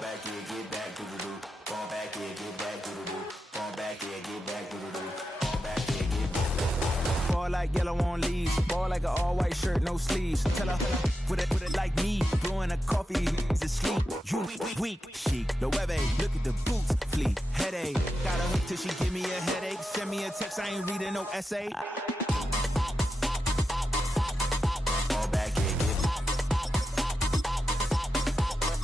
back here, get back, doo-doo-doo. Fall back here, get back, doo-doo-doo. Fall back here, get back, doo-doo-doo. Fall back here, get back. Ball like yellow on leaves. Ball like an all-white shirt, no sleeves. Tell her, put it like me. Blowing a coffee, he's asleep. You weak, chic. The web look at the boots, fleet. Headache. Got a hook till she give me a headache. Send me a text, I ain't reading no essay. Fall back here, get back.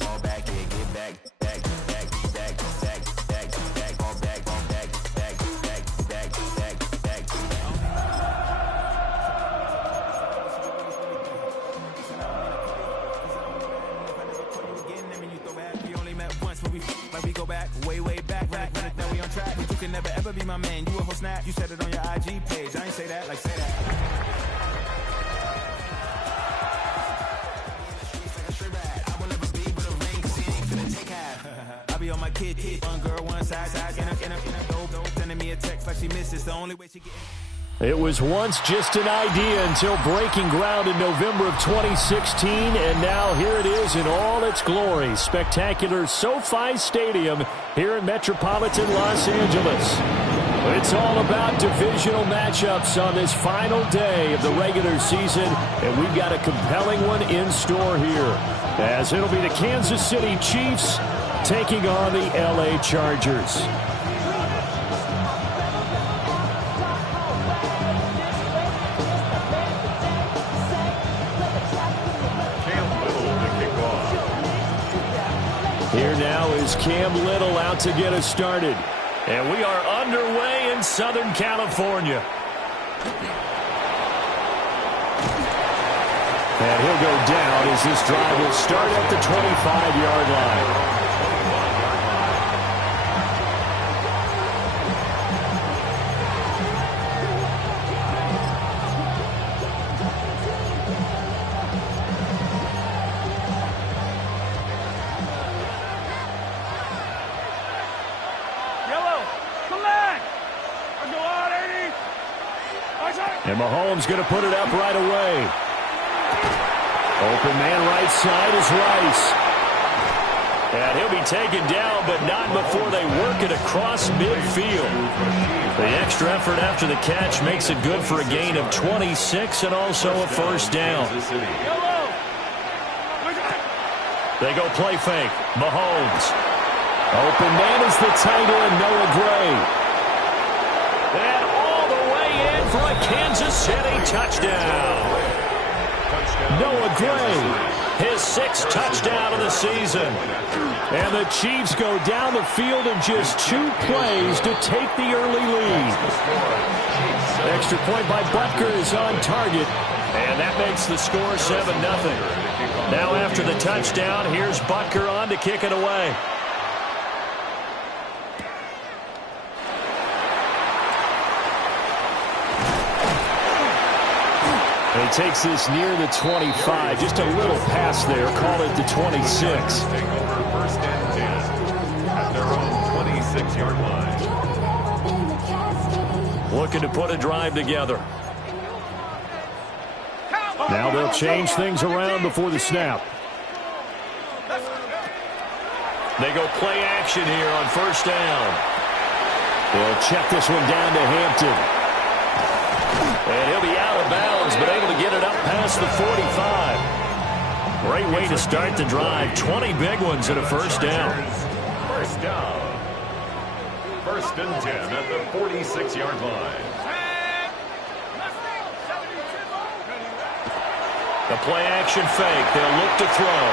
Fall back here, get back. Back, back, back, back, back, back. Fall back, back, back, back, back, back, back. We go back, way back, now we on track. But you can never ever be my man. You a whole snap. You said it on your IG page. I ain't say that, like say that. I will never be with a ring, 'cause he ain't finna take half. I be on my kid, one girl, one side, in a dope, sending me a text like she misses. The only way she get. It was once just an idea until breaking ground in November of 2016, and now here it is in all its glory. Spectacular SoFi Stadium here in metropolitan Los Angeles. It's all about divisional matchups on this final day of the regular season, and we've got a compelling one in store here, as it'll be the Kansas City Chiefs taking on the LA Chargers. Here now is Cam Little out to get us started. And we are underway in Southern California. And he'll go down as this drive will start at the 25-yard line. And Mahomes going to put it up right away. Open man right side is Rice. And he'll be taken down, but not before they work it across midfield. The extra effort after the catch makes it good for a gain of 26 and also a first down. They go play fake. Mahomes. Open man is the tight end, Noah Gray. And all the way in for a Kansas City touchdown. Noah Gray, his sixth touchdown of the season. And the Chiefs go down the field in just 2 plays to take the early lead. Extra point by Butker is on target. And that makes the score 7-0. Now after the touchdown, here's Butker on to kick it away. And he takes this near the 25. Just a little pass there. Call it the 26. Take over first and 10 at their own 26-yard line. Looking to put a drive together. Now they'll change things around before the snap. They go play action here on first down. They'll check this one down to Hampton. And he'll be out of bounds, but able to get it up past the 45. Great way to start the drive. 20 big ones and a first down. First down. First and 10 at the 46-yard line. The play action fake. They'll look to throw.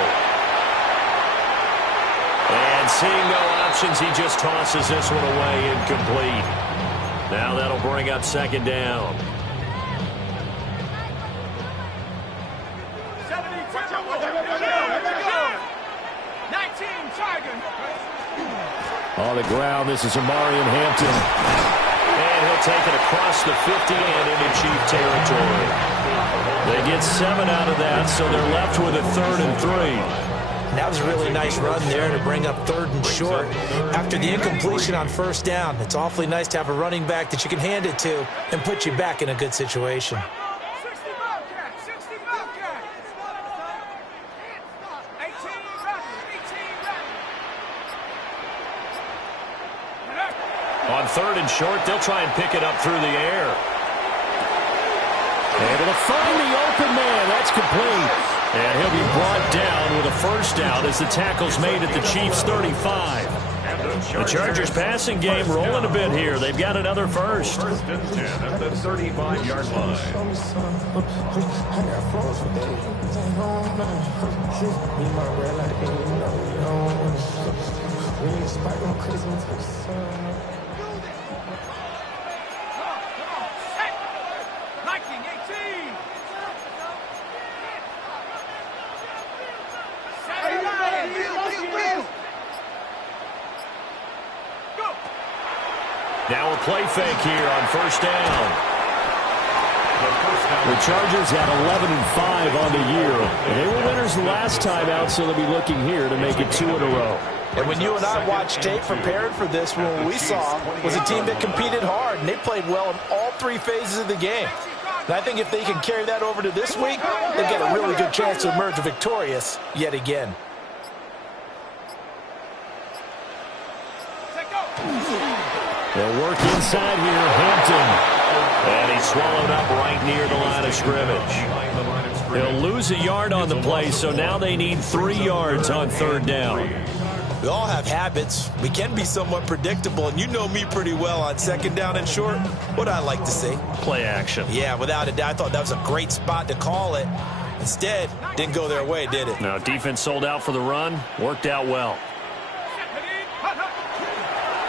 And seeing no options, he just tosses this one away incomplete. Now that'll bring up second down. On the ground, this is Amarian Hampton. And he'll take it across the 50 and into Chief territory. They get 7 out of that, so they're left with a 3rd and 3. That was a really nice run there to bring up 3rd and short. After the incompletion on first down, it's awfully nice to have a running back that you can hand it to and put you back in a good situation. third and short. They'll try and pick it up through the air. Able to find the open man. That's complete. And he'll be brought down with a first down as the tackle's made at the Chiefs' 35. The Chargers passing game rolling a bit here. They've got another first. First and 10 at the 35-yard line. Now a play fake here on first down. The Chargers had 11-5 on the year. And they were winners the last time out, so they'll be looking here to make it 2 in a row. And when you and I watched tape prepared for this one, what we saw was a team that competed hard, and they played well in all 3 phases of the game. And I think if they can carry that over to this week, they've got a really good chance to emerge victorious yet again. They'll work inside here, Hampton. And he's swallowed up right near the line of scrimmage. They'll lose a yard on the play, so now they need 3 yards on third down. We all have habits. We can be somewhat predictable, and you know me pretty well on second down and short. What I like to see. Play action. Yeah, without a doubt, I thought that was a great spot to call it. Instead, didn't go their way, did it? No, defense sold out for the run. Worked out well.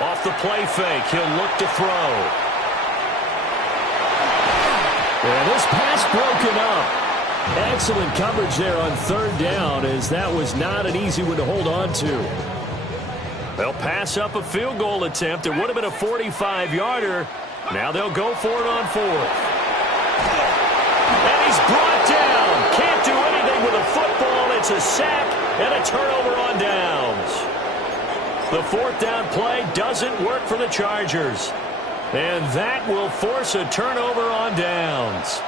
Off the play fake, he'll look to throw. And this pass broken up. Excellent coverage there on third down, as that was not an easy one to hold on to. They'll pass up a field goal attempt. It would have been a 45-yarder. Now they'll go for it on fourth. And he's brought down. Can't do anything with a football. It's a sack and a turnover on downs. The fourth down play doesn't work for the Chargers. And that will force a turnover on downs.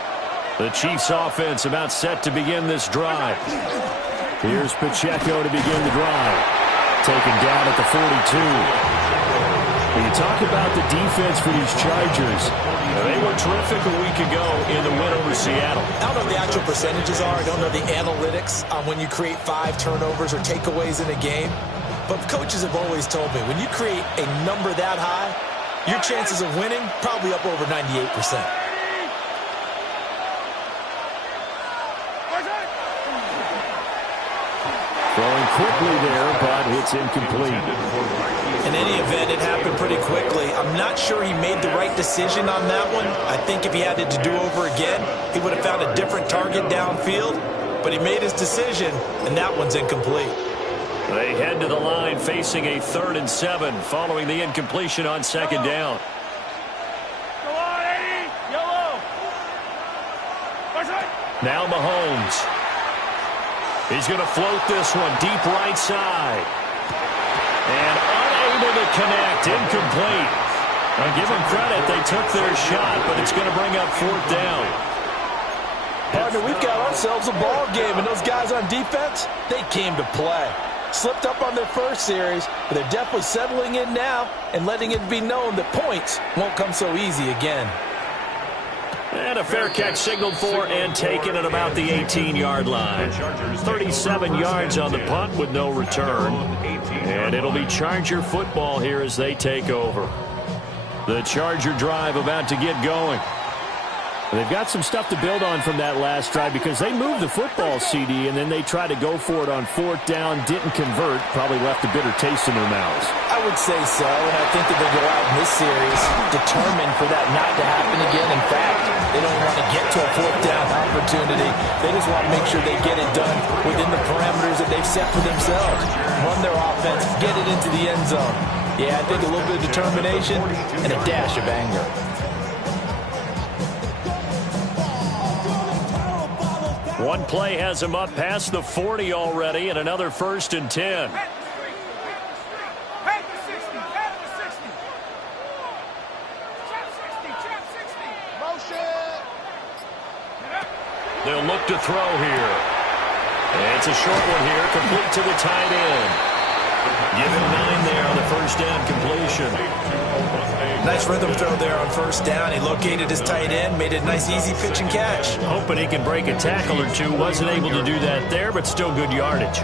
The Chiefs offense about set to begin this drive. Here's Pacheco to begin the drive. Taken down at the 42. When you talk about the defense for these Chargers, they were terrific a week ago in the win over Seattle. I don't know what the actual percentages are. I don't know the analytics on when you create 5 turnovers or takeaways in a game. But coaches have always told me, when you create a number that high, your chances of winning probably up over 98%. Throwing quickly there, but it's incomplete. In any event, it happened pretty quickly. I'm not sure he made the right decision on that one. I think if he had it to do over again, he would have found a different target downfield. But he made his decision, and that one's incomplete. They head to the line facing a 3rd and 7 following the incompletion on second down. Now Mahomes. He's going to float this one deep right side. And unable to connect. Incomplete. I'll give them credit. They took their shot, but it's going to bring up 4th down. Partner, we've got ourselves a ball game, and those guys on defense, they came to play. Slipped up on their first series, but they're definitely settling in now and letting it be known that points won't come so easy again. And a fair catch signaled for and taken at about the 18-yard line. 37 yards on the punt with no return. And it'll be Charger football here as they take over. The Charger drive about to get going. They've got some stuff to build on from that last drive because they moved the football, CD, and then they tried to go for it on 4th down, didn't convert, probably left a bitter taste in their mouths. I would say so, and I think that they go out in this series determined for that not to happen again. In fact, they don't want to get to a 4th down opportunity. They just want to make sure they get it done within the parameters that they've set for themselves. Run their offense, get it into the end zone. Yeah, I think a little bit of determination and a dash of anger. One play has him up past the 40 already, and another 1st and 10. They'll look to throw here. And it's a short one here, complete to the tight end. Give him 9 there on the first down completion. Nice rhythm throw there on first down. He located his tight end, made it a nice easy pitch and catch. Hoping he can break a tackle or two. Wasn't able to do that there, but still good yardage.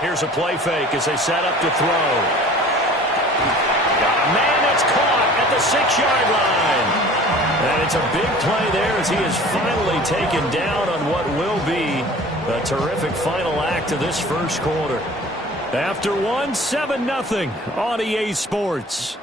Here's a play fake as they set up to throw. Got a man that's caught at the 6-yard line. And it's a big play there as he is finally taken down on what will be a terrific final act of this first quarter. After one, 7-0 on EA Sports.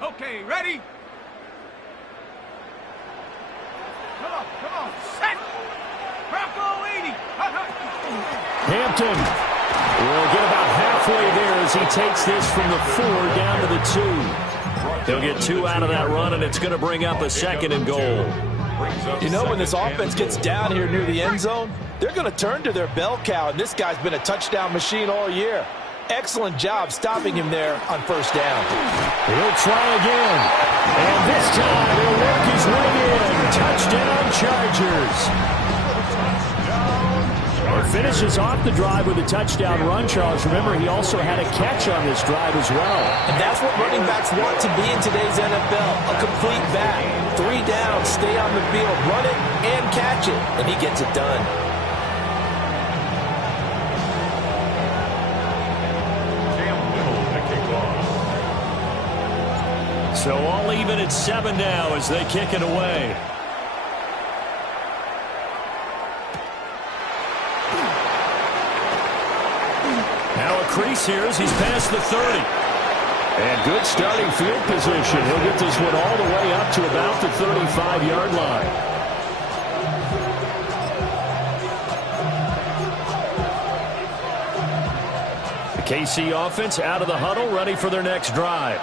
Okay, ready? Come on, set! Bronco 80! Hampton will get about halfway there as he takes this from the 4 down to the 2. He'll get 2 out of that run, and it's going to bring up a 2nd and goal. You know, when this offense gets down here near the end zone, they're going to turn to their bell cow, and this guy's been a touchdown machine all year. Excellent job stopping him there on first down. He'll try again. And this time he'll work his way in. Touchdown Chargers. He finishes off the drive with a touchdown run, Charles. Remember, he also had a catch on this drive as well. And that's what running backs want to be in today's NFL. A complete back. 3 down, stay on the field, run it, and catch it. And he gets it done. So all even at 7 now as they kick it away. Now a crease here as he's past the 30. And good starting field position. He'll get this one all the way up to about the 35-yard line. The KC offense out of the huddle, ready for their next drive.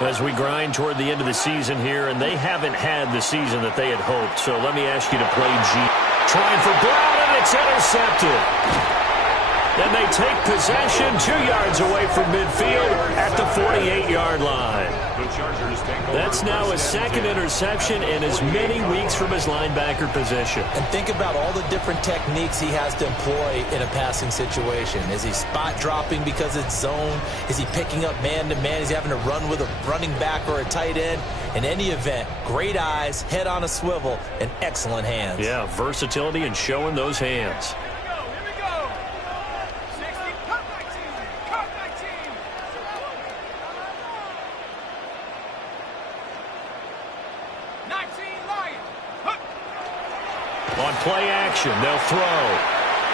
As we grind toward the end of the season here, and they haven't had the season that they had hoped. So let me ask you to play G. Trying for Brown, and it's intercepted. Then they take possession 2 yards away from midfield at the 48-yard line. That's now a 2nd interception in as many weeks from his linebacker position. And think about all the different techniques he has to employ in a passing situation. Is he spot dropping because it's zone? Is he picking up man-to-man? Is he having to run with a running back or a tight end? In any event, great eyes, head on a swivel, and excellent hands. Yeah, versatility and showing those hands. On play action, they'll throw.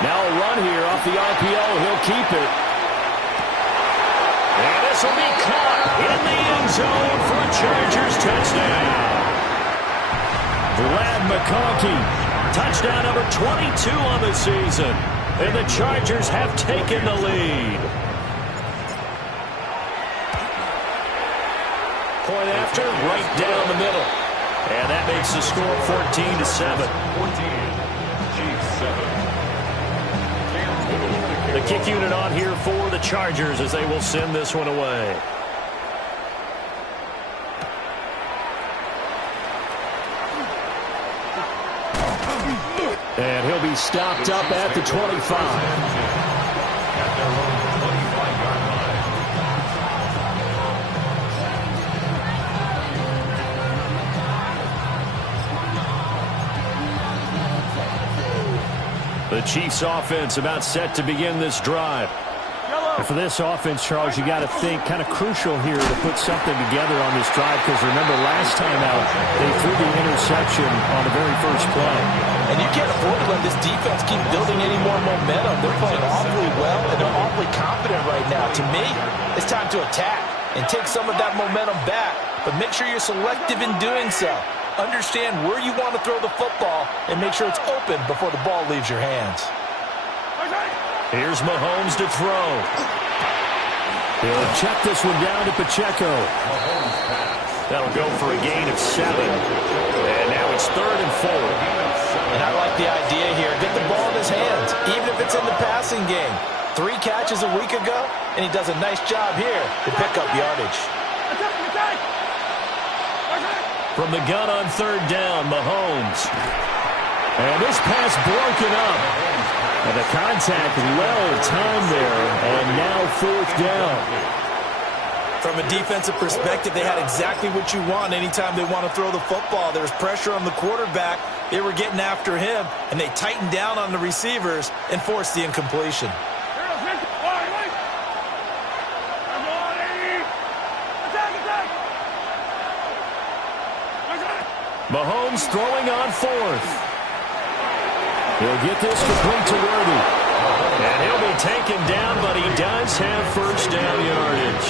Now a run here off the RPO. He'll keep it. And this will be caught in the end zone for a Chargers touchdown. Vlad McConkey, touchdown number 22 on the season. And the Chargers have taken the lead. Point after, right down the middle. And that makes the score 14-7. The kick unit on here for the Chargers as they will send this one away. And he'll be stopped up at the 25. The Chiefs offense about set to begin this drive. And for this offense, Charles, you got to think kind of crucial here to put something together on this drive, because remember last time out they threw the interception on the very first play. And you can't afford to let this defense keep building any more momentum. They're playing awfully well, and they're awfully confident right now. To me, it's time to attack and take some of that momentum back, but make sure you're selective in doing so. Understand where you want to throw the football and make sure it's open before the ball leaves your hands. Here's Mahomes to throw. He'll check this one down to Pacheco. That'll go for a gain of 7. And now it's 3rd and 4. And I like the idea here. Get the ball in his hands, even if it's in the passing game. 3 catches a week ago, and he does a nice job here to pick up yardage. From the gun on 3rd down, Mahomes. And this pass broken up. And the contact well timed there, and now 4th down. From a defensive perspective, they had exactly what you want anytime they want to throw the football. There was pressure on the quarterback. They were getting after him, and they tightened down on the receivers and forced the incompletion. Mahomes throwing on 4th. He'll get this complete to Worthy. And he'll be taken down, but he does have 1st down yardage.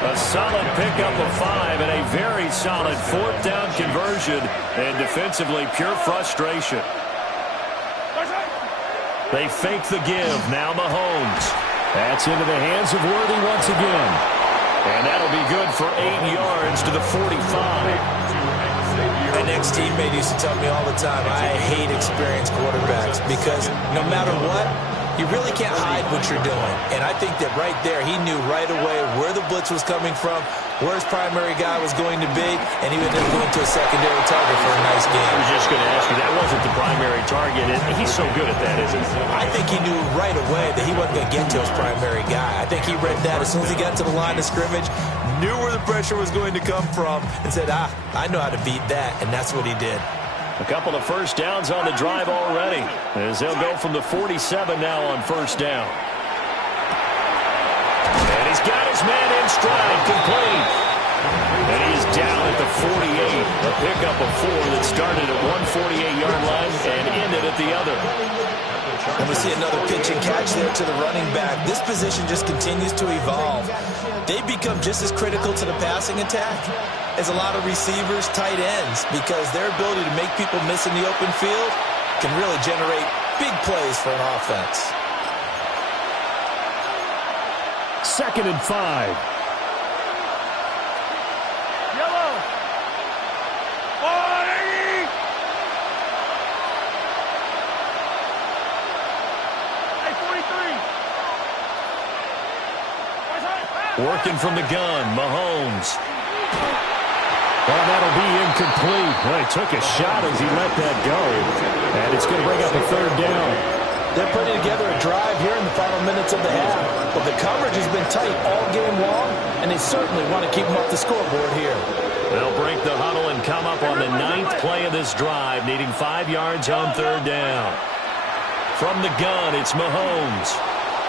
A solid pickup of 5 and a very solid 4th down conversion. And defensively, pure frustration. They fake the give. Now Mahomes. That's into the hands of Worthy once again. And that'll be good for 8 yards to the 45. My next teammate used to tell me all the time, I hate experienced quarterbacks because no matter what, you really can't hide what you're doing. And I think that right there, he knew right away where the blitz was coming from, where his primary guy was going to be, and he ended up going to a secondary target for a nice game. I was just going to ask you, that wasn't the primary target, and he's so good at that, isn't he? I think he knew right away that he wasn't going to get to his primary guy. I think he read that as soon as he got to the line of scrimmage, knew where the pressure was going to come from, and said, I know how to beat that, and that's what he did. A couple of 1st downs on the drive already, as they'll go from the 47 now on 1st down. And he's got his man in stride, complete. And he's down at the 48. A pickup of 4 that started at 148-yard line and ended at the other. And we see another pitch and catch there to the running back. This position just continues to evolve. They become just as critical to the passing attack as a lot of receivers, tight ends, because their ability to make people miss in the open field can really generate big plays for an offense. 2nd and 5. Yellow. 43. Working from the gun, Mahomes. Well, that'll be incomplete. Well, he took a shot as he let that go. And it's going to bring up a 3rd down. They're putting together a drive here in the final minutes of the half. But the coverage has been tight all game long, and they certainly want to keep them off the scoreboard here. They'll break the huddle and come up on the 9th play of this drive, needing 5 yards on 3rd down. From the gun, it's Mahomes.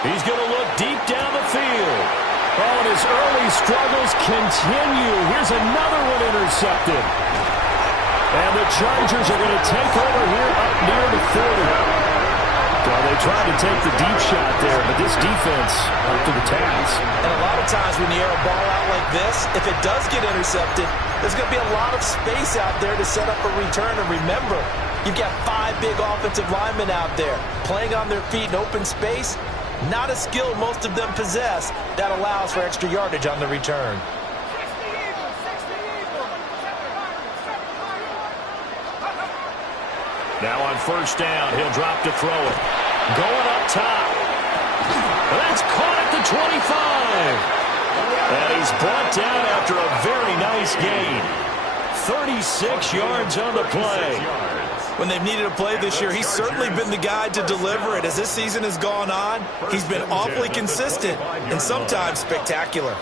He's going to look deep down the field. Oh, and his early struggles continue. Here's another one intercepted. And the Chargers are going to take over here up near the 40. Well, they tried to take the deep shot there, but this defense up to the task. And a lot of times when you air a ball out like this, if it does get intercepted, there's going to be a lot of space out there to set up a return. And remember, you've got 5 big offensive linemen out there playing on their feet in open space. Not a skill most of them possess that allows for extra yardage on the return. Now on 1st down, he'll drop to throw it. Going up top. That's caught at the 25. And he's brought down after a very nice gain. 36 yards on the play. When they've needed a play this year, he's certainly been the guy to deliver it. As this season has gone on, he's been awfully consistent and sometimes spectacular.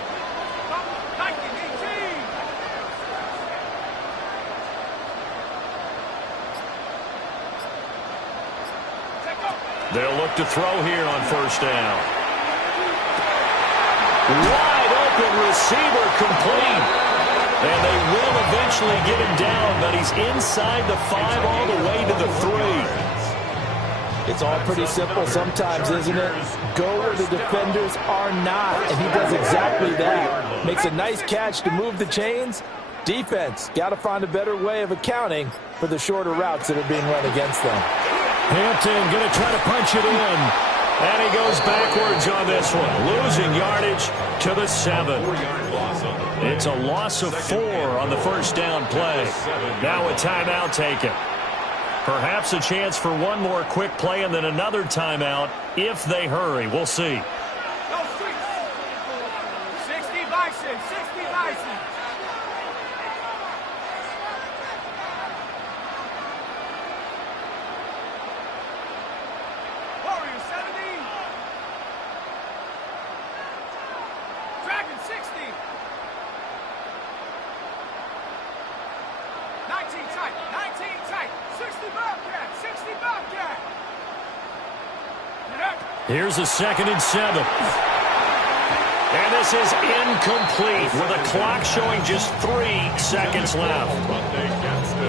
They'll look to throw here on 1st down. Wide open receiver, complete. And they will eventually get him down, but he's inside the 5 all the way to the 3. It's all pretty simple sometimes, isn't it? Go where the defenders are not, and he does exactly that. Makes a nice catch to move the chains. Defense, got to find a better way of accounting for the shorter routes that are being run against them. Hampton going to try to punch it in. And he goes backwards on this one, losing yardage to the 7. It's a loss of 4 on the first down play. Now a timeout taken. Perhaps a chance for one more quick play and then another timeout if they hurry. We'll see. 60 Bison, 60 Bison. Warriors 70. Dragon 60. 19 tight, 19 tight. 60 Bobcat, 60 Bobcat. Here's a 2nd and 7. And this is incomplete with a clock showing just 3 seconds left.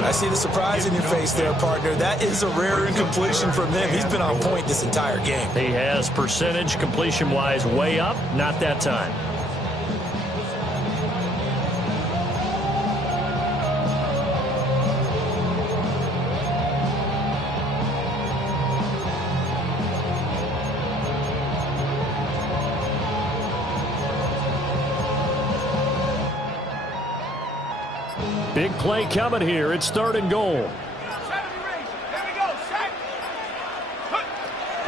I see the surprise in your face there, partner. That is a rare incompletion from him. He's been on point this entire game. He has percentage completion-wise way up, not that time. Big play coming here. It's 3rd and goal.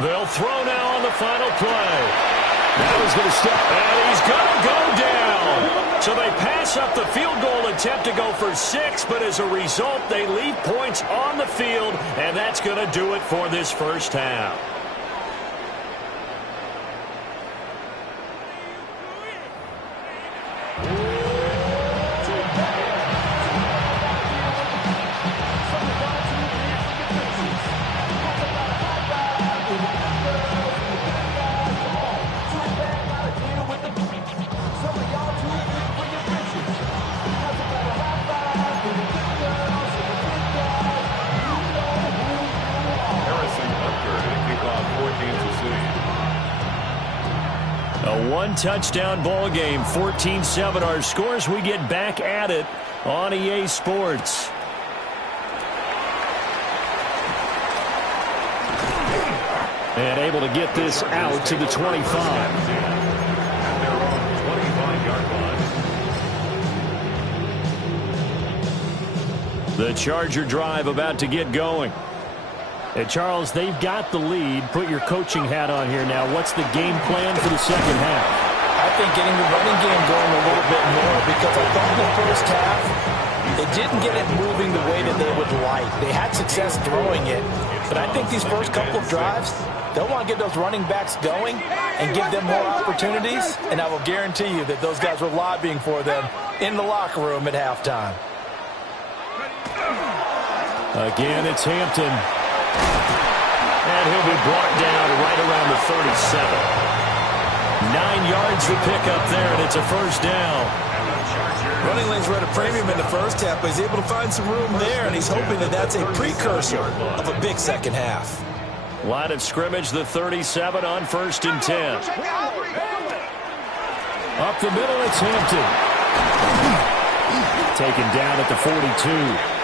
They'll throw now on the final play. Now he's going to step, and he's going to go down. So they pass up the field goal attempt to go for 6, but as a result, they leave points on the field, and that's going to do it for this first half. A one-touchdown ball game, 14-7 our scores. We get back at it on EA Sports. And able to get this out to the 25. And they're on 25-yard line. The Charger drive about to get going. And Charles, they've got the lead. Put your coaching hat on here now. What's the game plan for the second half? I think getting the running game going a little bit more, because I thought in the first half they didn't get it moving the way that they would like. They had success throwing it, but I think these first couple of drives, they'll want to get those running backs going and give them more opportunities, and I will guarantee you that those guys were lobbying for them in the locker room at halftime. Again, it's Hampton. And he'll be brought down right around the 37. 9 yards to pick up there, and it's a first down. Running lanes were at a premium in the first half, but he's able to find some room there, and he's hoping that that's a precursor of a big second half. Line of scrimmage, the 37 on 1st and 10. Up the middle, it's Hampton. Taken down at the 42.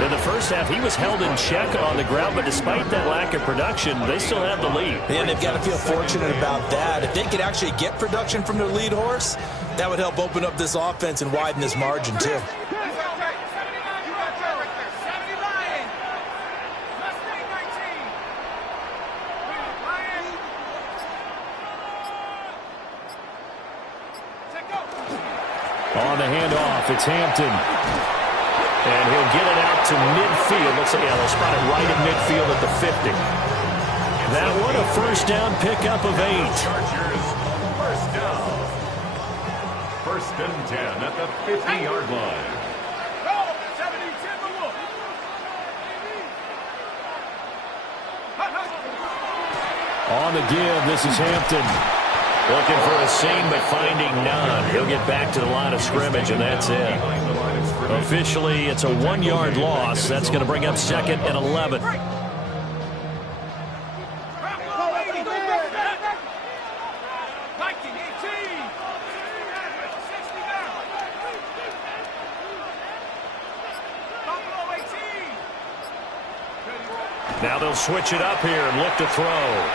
In the first half, he was held in check on the ground, but despite that lack of production, they still have the lead. And they've got to feel fortunate about that. If they could actually get production from their lead horse, that would help open up this offense and widen this margin, too. On the handoff, it's Hampton. And he'll get it out to midfield. Looks like they'll spot it right at midfield at the 50. That one a first down pickup of 8. Chargers, first down. 1st and 10 at the 50-yard line. On the give, this is Hampton. Looking for a seam, but finding none. He'll get back to the line of scrimmage, and that's it. Officially, it's a 1-yard loss. That's going to bring up 2nd and 11. Now they'll switch it up here and look to throw.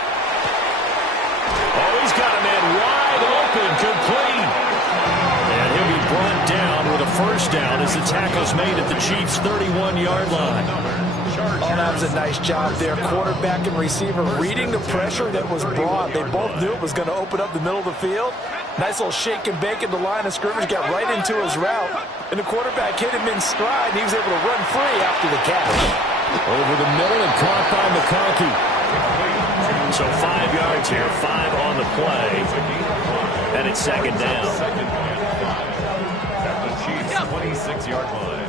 first down as the tackle's made at the Chiefs' 31-yard line. Oh, that was a nice job there. Quarterback and receiver reading the pressure that was brought. They both knew it was going to open up the middle of the field. Nice little shake and bake in the line of scrimmage, got right into his route. And the quarterback hit him in stride, and he was able to run free after the catch. Over the middle and caught by McConkey. So 5 yards here, 5 on the play. And it's second down. At the Chiefs' 26-yard line.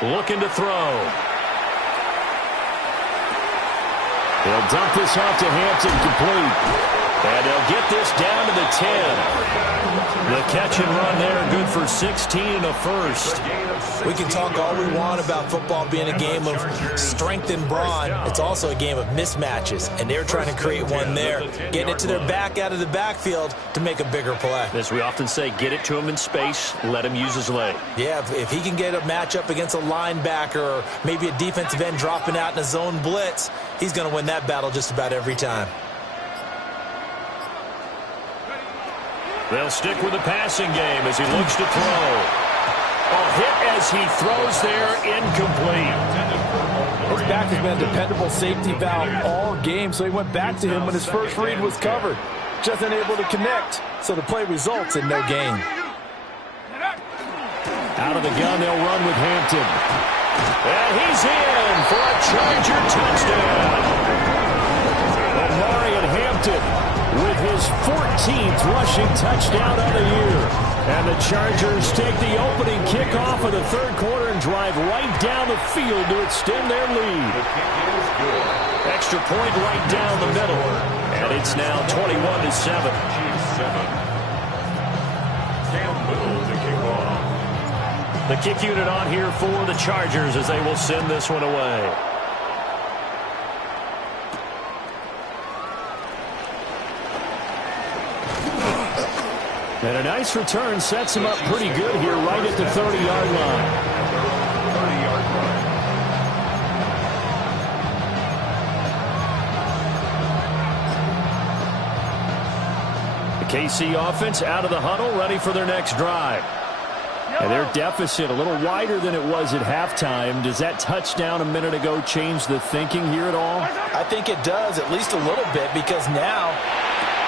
Looking to throw. They'll dump this off to Hampton, complete. And they'll get this down to the 10. The catch and run there, good for 16 and a first. We can talk all we want about football being a game of strength and brawn. It's also a game of mismatches, and they're trying to create one there, getting it to their back out of the backfield to make a bigger play. As we often say, get it to him in space, let him use his leg. Yeah, if he can get a matchup against a linebacker or maybe a defensive end dropping out in a zone blitz, he's going to win that battle just about every time. They'll stick with the passing game as he looks to throw. A hit as he throws there, incomplete. His back has been a dependable safety valve all game, so he went back to him when his first read was covered. Just unable to connect, so the play results in no gain. Out of the gun, they'll run with Hampton. And he's in for a Charger touchdown. Omari and Hampton with his 14th rushing touchdown of the year. And the Chargers take the opening kickoff of the third quarter and drive right down the field to extend their lead. Extra point right down the middle. And it's now 21-7. The kick unit on here for the Chargers as they will send this one away. And a nice return sets him up pretty good here right at the 30-yard line. The KC offense out of the huddle, ready for their next drive. And their deficit a little wider than it was at halftime. Does that touchdown a minute ago change the thinking here at all? I think it does, at least a little bit, because now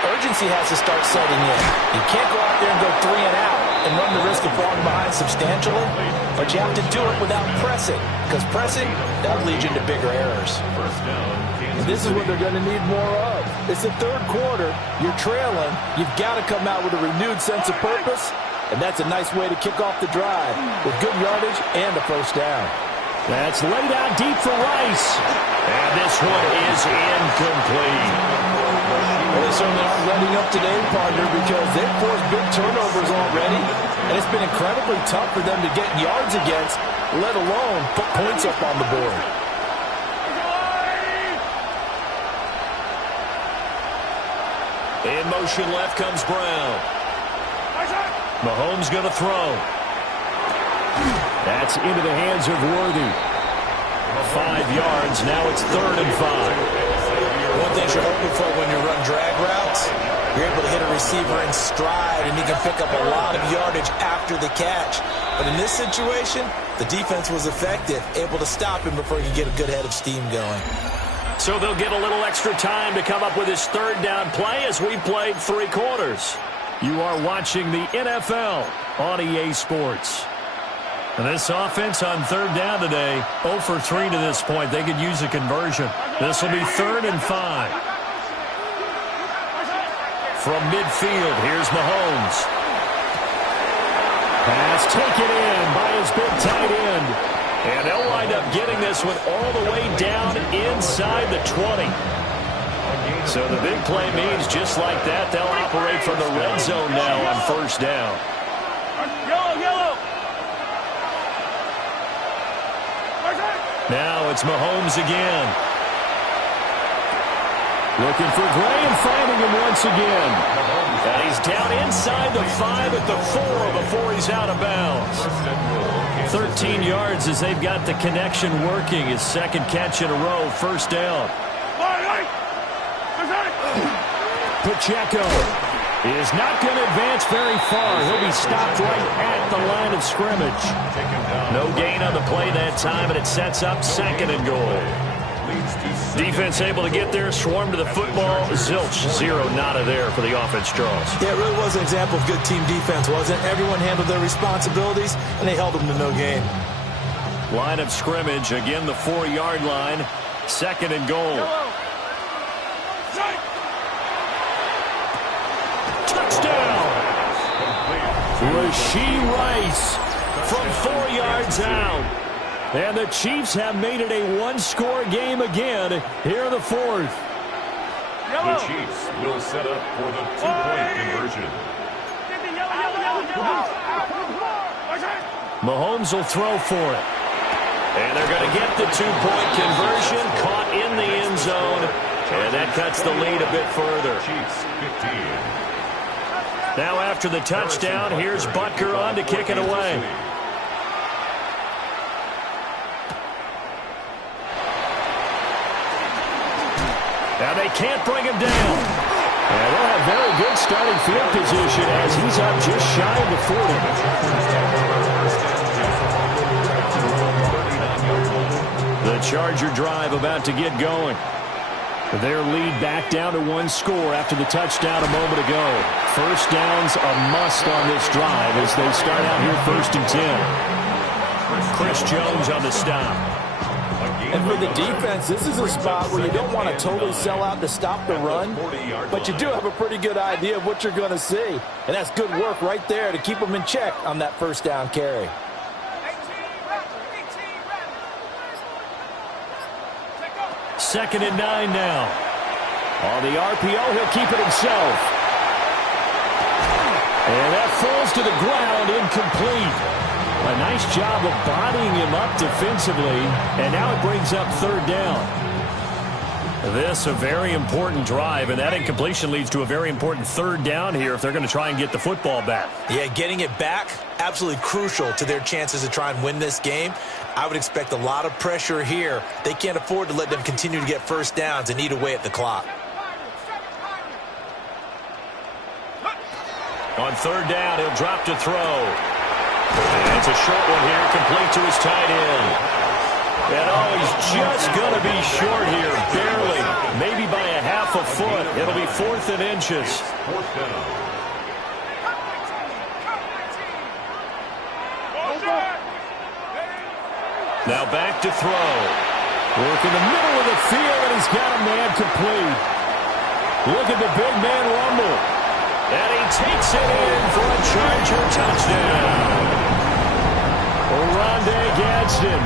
urgency has to start setting in. You can't go out there and go 3 and out and run the risk of falling behind substantially, but you have to do it without pressing, because pressing, that'll lead you into bigger errors. And this is what they're going to need more of. It's the third quarter. You're trailing. You've got to come out with a renewed sense of purpose, and that's a nice way to kick off the drive with good yardage and a first down. That's laid out deep for Rice. And this one is incomplete. Well, they certainly aren't letting up today, partner, because they've forced big turnovers already, and it's been incredibly tough for them to get yards against, let alone put points up on the board. In motion left comes Brown. Mahomes going to throw. That's into the hands of Worthy. 5 yards. Now it's 3rd and 5. One thing you're hoping for when you run drag routes, you're able to hit a receiver in stride, and he can pick up a lot of yardage after the catch. But in this situation, the defense was effective, able to stop him before he could get a good head of steam going. So they'll get a little extra time to come up with his 3rd down play as we played 3 quarters. You are watching the NFL on EA Sports. And this offense on 3rd down today, 0 for 3 to this point. They could use a conversion. This will be 3rd and 5. From midfield, here's Mahomes. Pass taken in by his big tight end. And they'll wind up getting this one all the way down inside the 20. So the big play means just like that, they'll operate from the red zone now on 1st down. Now it's Mahomes again. Looking for Gray and finding him once again. And he's down inside the 5 at the 4 before he's out of bounds. 13 yards as they've got the connection working. His second catch in a row, first down. Pacheco is not going to advance very far. He'll be stopped right at the line of scrimmage. No gain on the play that time, and it sets up second and goal. Defense able to get there, swarm to the football. Zilch, 0 nada there for the offense, Charles. Yeah, it really was an example of good team defense, wasn't it? Everyone handled their responsibilities, and they held them to no gain. Line of scrimmage, again the 4-yard line. Second and goal. Touchdown! Rashee Rice from 4 yards out. And the Chiefs have made it a one-score game again here in the fourth. The Chiefs will set up for the two-point conversion. Mahomes will throw for it. And they're going to get the two-point conversion, caught in the end zone. And that cuts the lead a bit further. Chiefs 15. Now after the touchdown, here's Butker on to kick it away. Now they can't bring him down. And they'll have very good starting field position as he's up just shy of the 40. The Charger drive about to get going. Their lead back down to 1 score after the touchdown a moment ago. First down's a must on this drive as they start out here 1st and 10. Chris Jones on the stop. And for the defense, this is a spot where you don't want to totally sell out to stop the run, but you do have a pretty good idea of what you're going to see. And that's good work right there to keep them in check on that first down carry. Second and 9 now. On the RPO, he'll keep it himself. And that falls to the ground, incomplete. A nice job of bodying him up defensively, and now it brings up 3rd down. This a very important drive, and that incompletion leads to a very important 3rd down here if they're going to try and get the football back. Yeah, getting it back, absolutely crucial to their chances to try and win this game. I would expect a lot of pressure here. They can't afford to let them continue to get first downs and eat away at the clock. On 3rd down, he'll drop to throw. And it's a short one here, complete to his tight end. And he's just going to be short here, barely. Maybe by a half a foot. It'll be 4th and inches. 4th down. Now back to throw. Work in the middle of the field, and he's got a man complete. Look at the big man rumble. And he takes it in for a Charger touchdown. Oronde Gadsden,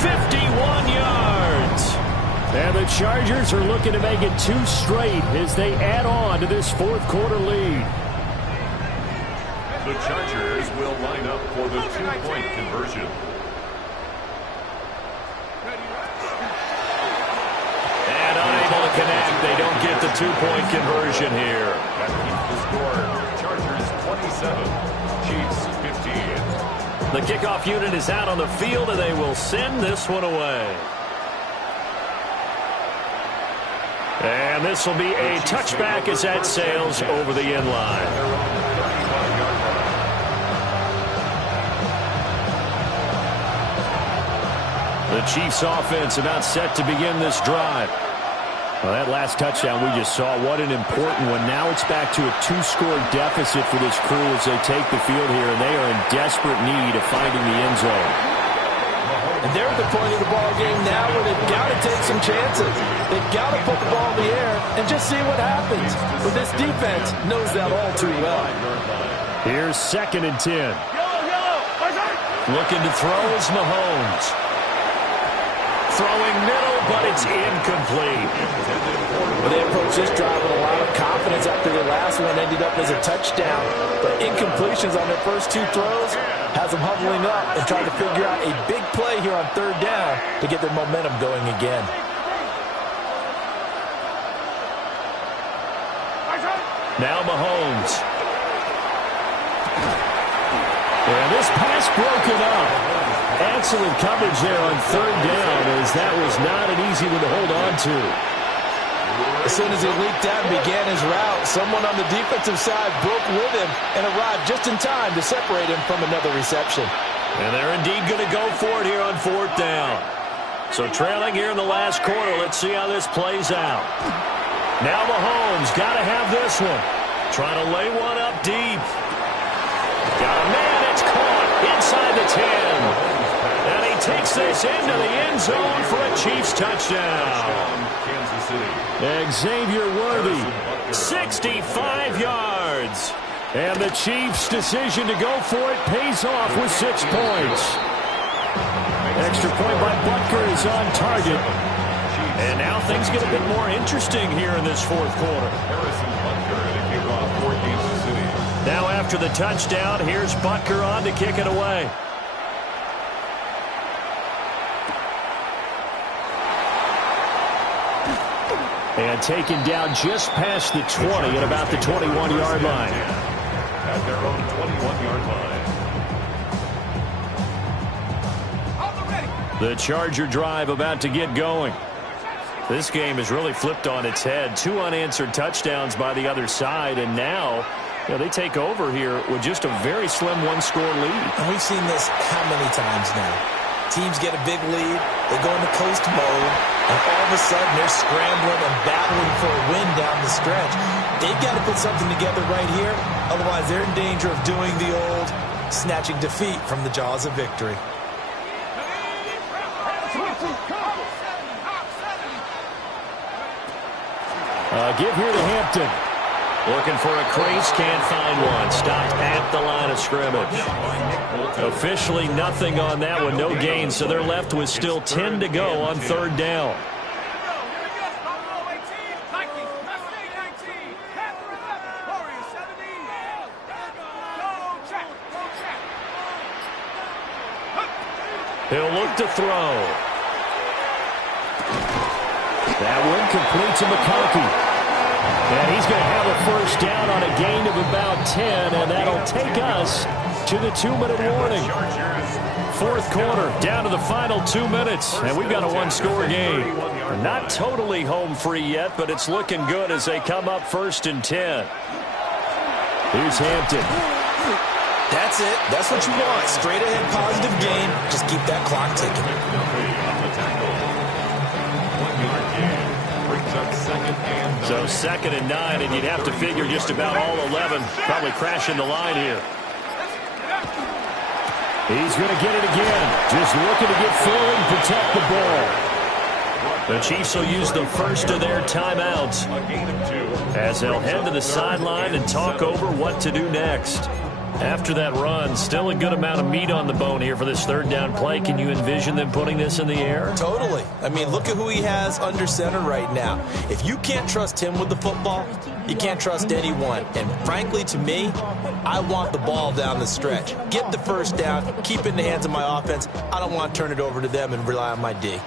51 yards. And the Chargers are looking to make it 2 straight as they add on to this 4th quarter lead. The Chargers will line up for the two-point conversion. And unable to connect. They don't get the two-point conversion here. That keeps the score. Chargers 27, Chiefs 15. The kickoff unit is out on the field, and they will send this one away. And this will be a touchback as that sails over the end line. The Chiefs offense about set to begin this drive. Well, that last touchdown we just saw, what an important one. Now it's back to a 2-score deficit for this crew as they take the field here, and they are in desperate need of finding the end zone. And they're at the point of the ball game now where they've got to take some chances. They've got to put the ball in the air and just see what happens. But this defense knows that all too well. Here's 2nd and 10. Looking to throw is Mahomes. Throwing middle, but it's incomplete. Well, they approached this drive with a lot of confidence after their last one ended up as a touchdown. But incompletions on their first 2 throws has them huddling up and trying to figure out a big play here on 3rd down to get their momentum going again. Now Mahomes. And this pass broken up. Excellent coverage there on third down, as that was not an easy one to hold on to. As soon as he leaped out and began his route, someone on the defensive side broke with him and arrived just in time to separate him from another reception. And they're indeed going to go for it here on fourth down. So trailing here in the last quarter, let's see how this plays out. Now Mahomes got to have this one. Trying to lay one up deep. Got a man, it's caught inside the 10. And he takes this into the end zone for a Chiefs touchdown. Xavier Worthy, 65 yards. And the Chiefs' decision to go for it pays off with 6 points. Extra point by Butker is on target. And now things get a bit more interesting here in this fourth quarter. Now after the touchdown, here's Butker on to kick it away. And taken down just past the 20 at about the 21-yard line. At their own 21-yard line. The Charger drive about to get going. This game has really flipped on its head. 2 unanswered touchdowns by the other side, and now they take over here with just a very slim one-score lead. And we've seen this how many times now? Teams get a big lead, they go into coast mode, and all of a sudden they're scrambling and battling for a win down the stretch. They've got to put something together right here, otherwise they're in danger of doing the old snatching defeat from the jaws of victory. Give here to Hampton. Looking for a crease, can't find one. Stopped at the line of scrimmage. Officially nothing on that one, no gain, so they're left with still 10 to go on third down. He'll look to throw. That one complete to McConkey. And he's going to have a first down on a gain of about 10, and that'll take us to the 2-minute warning. Fourth quarter, down to the final 2 minutes, and we've got a one-score game. Not totally home free yet, but it's looking good as they come up 1st and 10. Here's Hampton. That's it. That's what you want. Straight ahead positive game. Just keep that clock ticking. So 2nd and 9, and you'd have to figure just about all 11 probably crashing the line here. He's going to get it again. Just looking to get forward and protect the ball. The Chiefs will use the first of their timeouts as they'll head to the sideline and talk over what to do next. After that run, still a good amount of meat on the bone here for this third down play. Can you envision them putting this in the air? Totally. I mean, look at who he has under center right now. If you can't trust him with the football, you can't trust anyone. And frankly, to me, I want the ball down the stretch. Get the first down, keep it in the hands of my offense. I don't want to turn it over to them and rely on my D.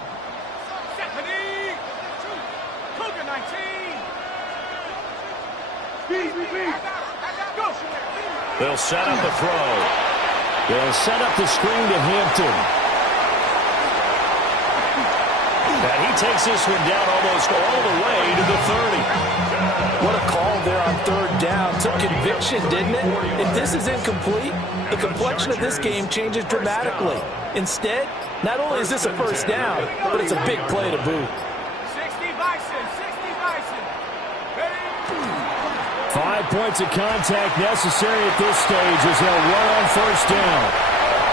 They'll set up the throw. They'll set up the screen to Hampton. And he takes this one down almost all the way to the 30. What a call there on third down. Took conviction, didn't it? If this is incomplete, the complexion of this game changes dramatically. Instead, not only is this a first down, but it's a big play to boot. 5 points of contact necessary at this stage as they'll run on first down.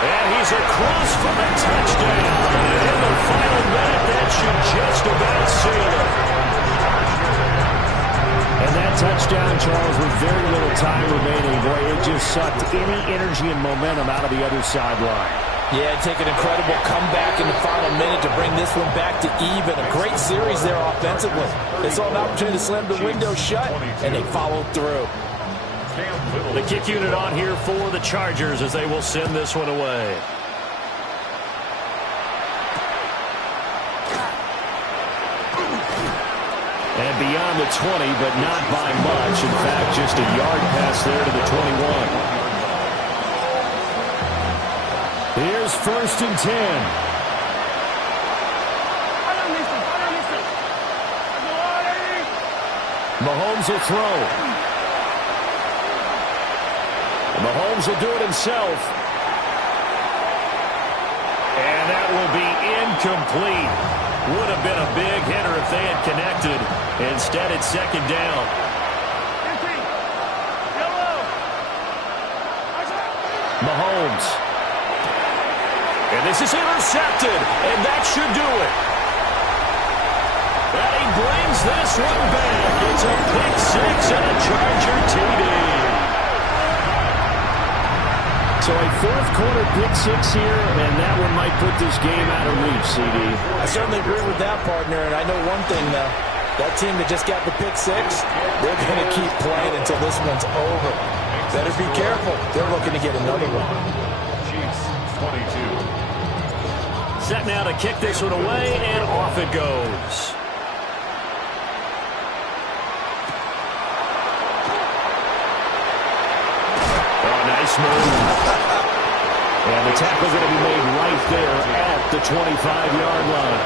And he's across for a touchdown. And in the final minute, that should just about seal it. And that touchdown, Charles, with very little time remaining, boy, it just sucked any energy and momentum out of the other sideline. Yeah, take an incredible comeback in the final minute to bring this one back to even. A great series there offensively. They saw an opportunity to slam the window shut, and they followed through. The kick unit on here for the Chargers as they will send this one away. And beyond the 20, but not by much. In fact, just a yard pass there to the 21. Here's 1st and 10. Mahomes will throw. Mahomes will do it himself. And that will be incomplete. Would have been a big hitter if they had connected. Instead, it's 2nd down. Mahomes. And this is intercepted. And that should do it. And he brings this one back. It's a pick 6 and a Charger TD. So a 4th-quarter pick 6 here, and that one might put this game out of reach, CD. I certainly agree with that, partner, and I know one thing, though. That team that just got the pick 6, they're going to keep playing until this one's over. Better be careful. They're looking to get another one. Chiefs, 22. Set now to kick this one away, and off it goes. Nice move. And the tackle going to be made right there at the 25-yard line.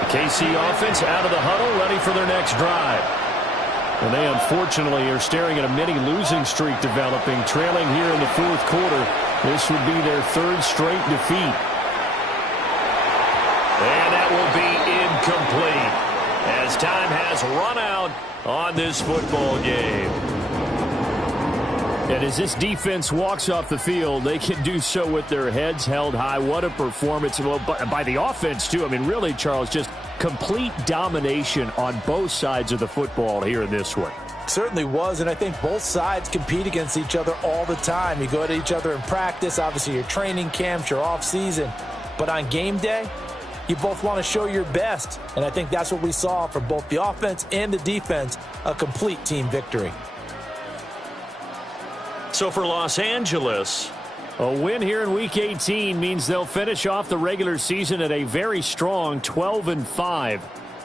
The KC offense out of the huddle, ready for their next drive. And they unfortunately are staring at a mini-losing streak developing, trailing here in the 4th quarter. This would be their 3rd straight defeat. And that will be incomplete as time has run out on this football game. And as this defense walks off the field, they can do so with their heads held high. What a performance by the offense, too. I mean, really, Charles, just complete domination on both sides of the football here in this one. Certainly was, and I think both sides compete against each other all the time. You go at each other in practice, obviously your training camps, your off-season. But on game day, you both want to show your best, and I think that's what we saw from both the offense and the defense, a complete team victory. So for Los Angeles, a win here in Week 18 means they'll finish off the regular season at a very strong 12-5.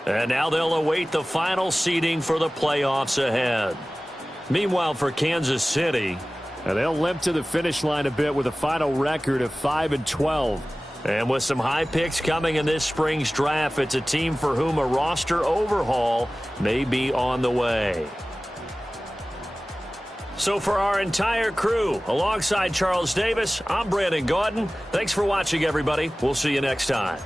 And now they'll await the final seeding for the playoffs ahead. Meanwhile, for Kansas City, they'll limp to the finish line a bit with a final record of 5-12. And with some high picks coming in this spring's draft, it's a team for whom a roster overhaul may be on the way. So for our entire crew, alongside Charles Davis, I'm Brandon Gaudin. Thanks for watching, everybody. We'll see you next time.